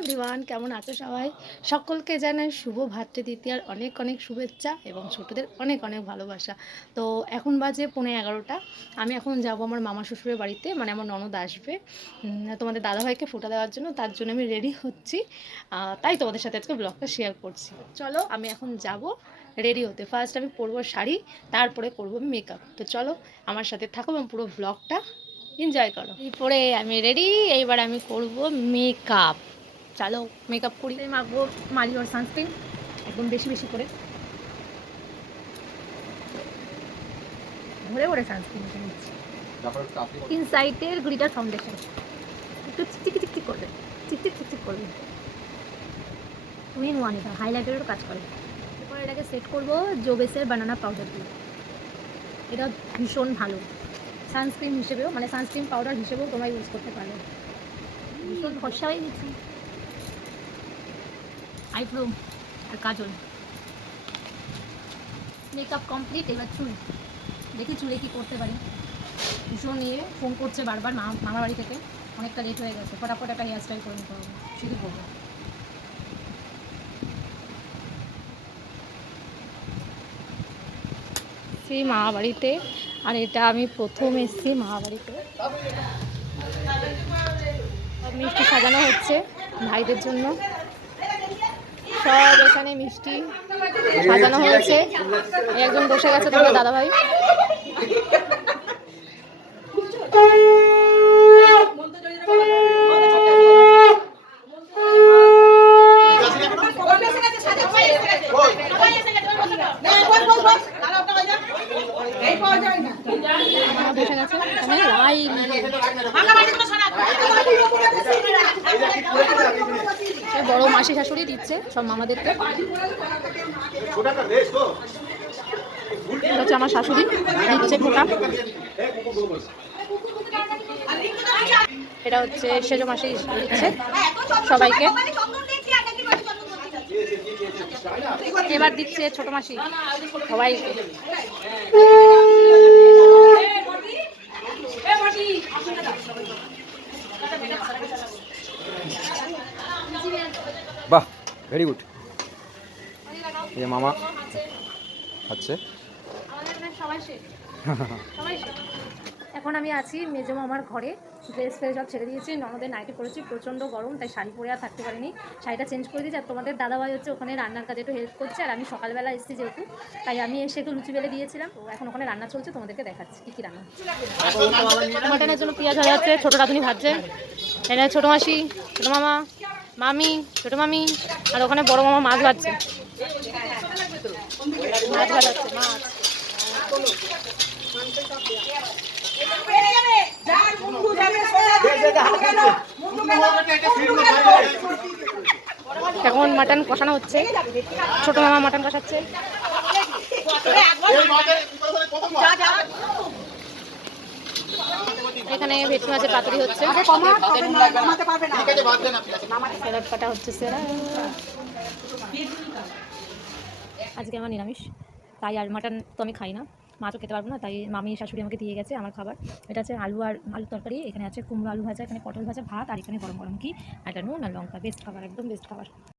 Everyone, কেমন আছো সবাই? সকলকে জানাই শুভ ভাতৃদ্বিতীয়ার অনেক অনেক শুভেচ্ছা এবং ছোটদের অনেক অনেক ভালোবাসা। তো এখন বাজে 11:30। আমি এখন যাব আমার মামা শ্বশুরের বাড়িতে, মানে আমার ননদ আসবে তোমাদের দাদাভাইকে ফোঁটা দেওয়ার জন্য। তার জন্য আমি রেডি হচ্ছি, তাই তোমাদের সাথে আজকে ব্লগটা শেয়ার করছি। চলো আমি এখন যাব রেডি হতে। ফার্স্ট আমি পরবো শাড়ি, তারপরে করবো মেকআপ। তো চলো আমার সাথে থাকো এবং পুরো ব্লগটা এনজয় করো। এরপরে আমি রেডি, এইবার আমি করব মেকআপ। চলো মেকআপ করি। মাখবো মারিওর সানস্ক্রিন একদম বেশি বেশি করে, ভরে ভরে সানস্ক্রিন নিচ্ছি। ইনসাইটের গ্লিটার ফাউন্ডেশন একটু চিকচিক চিকচিক করবে, চিকচিক চিকচিক করবে। 2 in 1, এটা হাইলাইটারেরও কাজ করে। এরপর এটাকে সেট করবো জোবেসের বানানা পাউডার দিয়ে। এটা ভীষণ ভালো সানস্ক্রিন হিসেবেও, মানে সানস্ক্রিন পাউডার হিসেবেও তোমরা ইউজ করতে পারো। ভীষণ ফর্সা হয়ে গেছে। আইব্রো আর কাজল, মেকআপ কমপ্লিট। এবার চুল দেখি চুলে কি করতে পারি। ভীষণ নিয়ে ফোন করছে বারবার মামার বাড়ি থেকে, অনেকটা লেট হয়ে গেছে। ফটাফট একটা হেয়ার স্টাইল করে নিতে হবে, শুধু করবো। সেই মামা বাড়িতে, আর এটা আমি প্রথম এসেছি মামা বাড়িতে। মিষ্টি সাজানো হচ্ছে ভাইদের জন্য, সব এখানে মিষ্টি সাজানো হয়েছে। একজন বসে গেছে তোমার দাদাভাই। বসে গেছে এখানে লাইন। বড় মাসি শাশুড়ি দিচ্ছে সব মামাদেরকে। হচ্ছে আমার শাশুড়ি দিচ্ছে ফোঁটা। এটা হচ্ছে সেজো মাসি দিচ্ছে সবাইকে। এবার দিচ্ছে ছোট মাসি সবাইকে। বাহ, ভেরি গুড। এই মামা হচ্ছে এখন আমি আছি মেজো মামার ঘরে। ড্রেস ফ্রেস সব ছেড়ে দিয়েছি, ননদের নাইটি পরেছি। প্রচণ্ড গরম, তাই শাড়ি পরে আর থাকতে পারিনি, শাড়িটা চেঞ্জ করে দিয়েছি। আর তোমাদের দাদাভাই হচ্ছে ওখানে রান্নার কাজে একটু হেল্প করছে। আর আমি সকালবেলা এসেছি যেহেতু, তাই আমি এসে একটু লুচি বেলে দিয়েছিলাম। তো এখন ওখানে রান্না চলছে, তোমাদেরকে দেখাচ্ছি কী কী রান্না। মাটনের জন্য পেঁয়াজ ভাজা হচ্ছে, ছোটো রাঁধুনি ভাজছে। এখানে ছোটো মাসি, ছোটো মামা, মামি, ছোটো মামি, আর ওখানে বড় মামা মাছ ভাজছে। মাছ ভাজাচ্ছে, মাছ। এখন মাটন কষানো হচ্ছে, ছোট মামা মাটন কষাচ্ছে। এখানে ভেটকি মাছের পাতুরি হচ্ছে, স্যালাড কাটা হচ্ছে। আজকে আমার নিরামিষ, তাই আর মাটন তো আমি খাই না, মাছও খেতে পারবো না, তাই মামি শাশুড়ি আমাকে দিয়ে গেছে আমার খাবার। এটা আছে আলু আর আলুর তরকারি, এখানে আছে কুমড়ো আলু ভাজা, এখানে পটল ভাজা, ভাত, আর এখানে গরম গরম কি একটা নুন আর লঙ্কা। বেস্ট খাবার, একদম বেস্ট খাবার।